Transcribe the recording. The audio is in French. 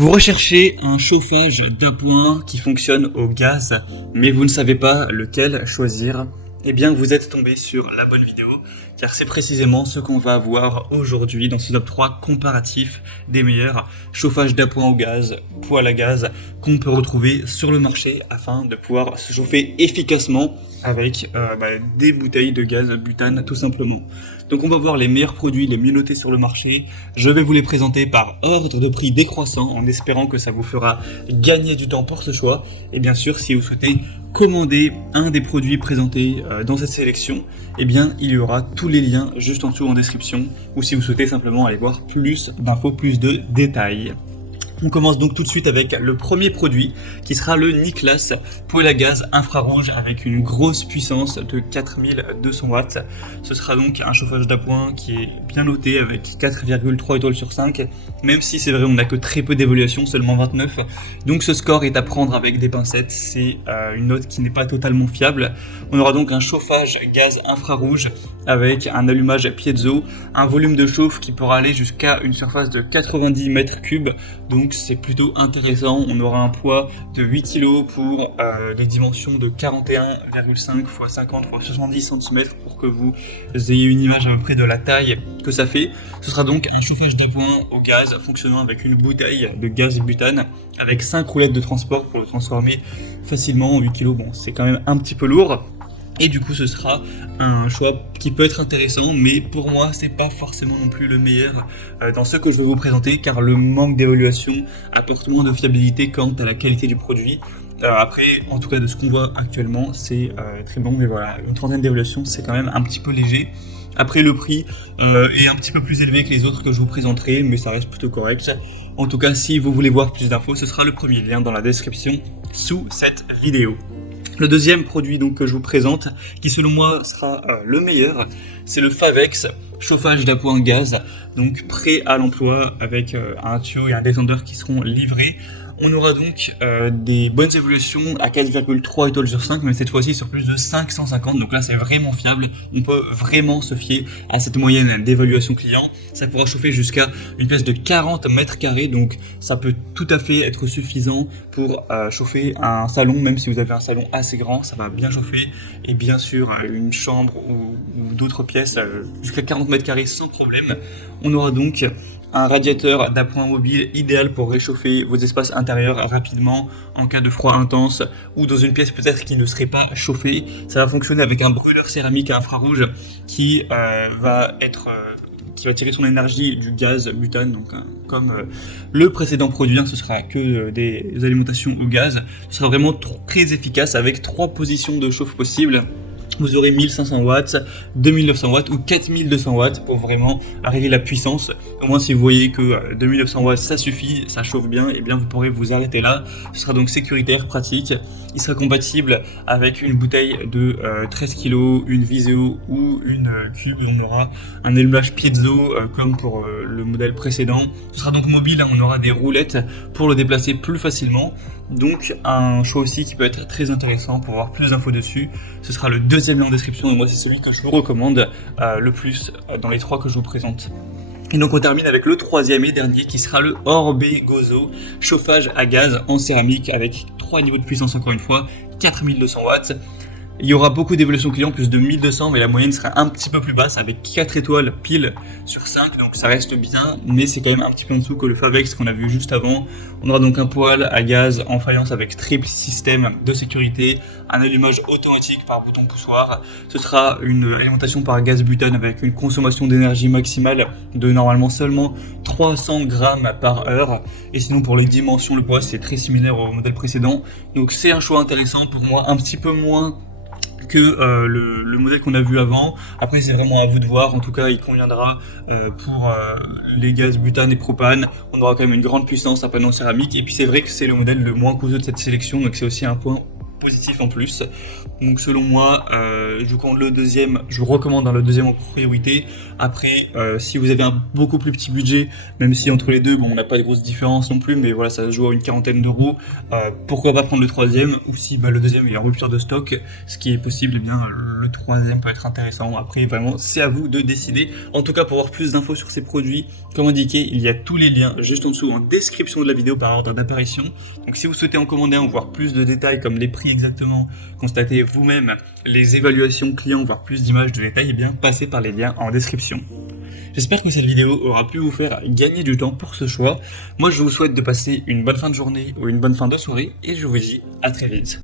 Vous recherchez un chauffage d'appoint qui fonctionne au gaz, mais vous ne savez pas lequel choisir. Eh bien, vous êtes tombé sur la bonne vidéo, car c'est précisément ce qu'on va voir aujourd'hui dans ce top 3 comparatif des meilleurs chauffages d'appoint au gaz, poêle à gaz, qu'on peut retrouver sur le marché afin de pouvoir se chauffer efficacement avec des bouteilles de gaz butane tout simplement. Donc on va voir les meilleurs produits les mieux notés sur le marché. Je vais vous les présenter par ordre de prix décroissant en espérant que ça vous fera gagner du temps pour ce choix. Et bien sûr, si vous souhaitez commander un des produits présentés dans cette sélection, eh bien il y aura tous les liens juste en dessous en description, ou si vous souhaitez simplement aller voir plus d'infos, plus de détails. On commence donc tout de suite avec le premier produit qui sera le Niklas poêle à gaz infrarouge avec une grosse puissance de 4200 watts. Ce sera donc un chauffage d'appoint qui est bien noté avec 4,3 étoiles sur 5, même si c'est vrai on n'a que très peu d'évaluation, seulement 29. Donc ce score est à prendre avec des pincettes, c'est une note qui n'est pas totalement fiable. On aura donc un chauffage gaz infrarouge avec un allumage piezo, un volume de chauffe qui pourra aller jusqu'à une surface de 90 mètres cubes. Donc c'est plutôt intéressant, on aura un poids de 8 kg pour des dimensions de 41,5 x 50 x 70 cm pour que vous ayez une image à peu près de la taille que ça fait. Ce sera donc un chauffage d'appoint au gaz fonctionnant avec une bouteille de gaz butane avec 5 roulettes de transport pour le transformer facilement en 8 kg. Bon, c'est quand même un petit peu lourd. Et du coup, ce sera un choix qui peut être intéressant, mais pour moi, c'est pas forcément non plus le meilleur dans ce que je vais vous présenter, car le manque d'évaluation apporte moins de fiabilité quant à la qualité du produit. Après, en tout cas, de ce qu'on voit actuellement, c'est très bon, mais voilà, une trentaine d'évaluations, c'est quand même un petit peu léger. Après, le prix est un petit peu plus élevé que les autres que je vous présenterai, mais ça reste plutôt correct. En tout cas, si vous voulez voir plus d'infos, ce sera le premier lien dans la description sous cette vidéo. Le deuxième produit donc que je vous présente, qui selon moi sera le meilleur, c'est le Favex chauffage d'appoint gaz, donc prêt à l'emploi avec un tuyau et un détendeur qui seront livrés. On aura donc des bonnes évolutions à 4,3 étoiles sur 5, mais cette fois-ci sur plus de 550, donc là c'est vraiment fiable, on peut vraiment se fier à cette moyenne d'évaluation client. Ça pourra chauffer jusqu'à une pièce de 40 mètres carrés, donc ça peut tout à fait être suffisant pour chauffer un salon, même si vous avez un salon assez grand, ça va bien chauffer, et bien sûr une chambre ou d'autres pièces jusqu'à 40 mètres carrés sans problème. On aura donc un radiateur d'appoint mobile idéal pour réchauffer vos espaces intérieurs rapidement en cas de froid intense ou dans une pièce peut-être qui ne serait pas chauffée. Ça va fonctionner avec un brûleur céramique à infrarouge qui va tirer son énergie du gaz butane, donc comme le précédent produit, ce sera que des alimentations au gaz. Ce sera vraiment très efficace avec 3 positions de chauffe possibles. Vous aurez 1500 watts, 2900 watts ou 4200 watts pour vraiment arriver à la puissance. Au moins si vous voyez que 2900 watts ça suffit, ça chauffe bien, et bien vous pourrez vous arrêter là. Ce sera donc sécuritaire, pratique. Il sera compatible avec une bouteille de 13 kg, une Viseo ou une Cube. On aura un allumage piezo comme pour le modèle précédent. Ce sera donc mobile, on aura des roulettes pour le déplacer plus facilement. Donc un choix aussi qui peut être très intéressant pour avoir plus d'infos dessus. Ce sera le deuxième lien en description et moi c'est celui que je vous recommande le plus dans les 3 que je vous présente. Et donc on termine avec le troisième et dernier qui sera le Orbe Gozo chauffage à gaz en céramique avec 3 niveaux de puissance encore une fois, 4200 watts. Il y aura beaucoup d'évolution client, plus de 1200, mais la moyenne sera un petit peu plus basse avec 4 étoiles pile sur 5, donc ça reste bien, mais c'est quand même un petit peu en dessous que le Favex qu'on a vu juste avant. On aura donc un poêle à gaz en faïence avec triple système de sécurité, un allumage automatique par bouton poussoir. Ce sera une alimentation par gaz butane avec une consommation d'énergie maximale de normalement seulement 300 grammes par heure. Et sinon pour les dimensions, le poids c'est très similaire au modèle précédent. Donc c'est un choix intéressant pour moi, un petit peu moins que le modèle qu'on a vu avant. Après c'est vraiment à vous de voir, en tout cas il conviendra pour les gaz butane et propane. On aura quand même une grande puissance à panneau céramique, et puis c'est vrai que c'est le modèle le moins coûteux de cette sélection, donc c'est aussi un point positif en plus. Donc selon moi, je vous recommande dans le deuxième en priorité. Après, si vous avez un beaucoup plus petit budget, même si entre les deux, bon, on n'a pas de grosse différence non plus, mais voilà, ça se joue à une quarantaine d'euros, pourquoi pas prendre le troisième, ou si le deuxième est en rupture de stock, ce qui est possible, eh bien le troisième peut être intéressant. Après, vraiment, c'est à vous de décider. En tout cas, pour avoir plus d'infos sur ces produits, comme indiqué, il y a tous les liens juste en dessous en description de la vidéo par ordre d'apparition. Donc si vous souhaitez en commander un, voir plus de détails comme les prix exactement, constater vous-même les évaluations clients, voir plus d'images de détails, eh bien passez par les liens en description. J'espère que cette vidéo aura pu vous faire gagner du temps pour ce choix. Moi je vous souhaite de passer une bonne fin de journée ou une bonne fin de soirée et je vous dis à très vite.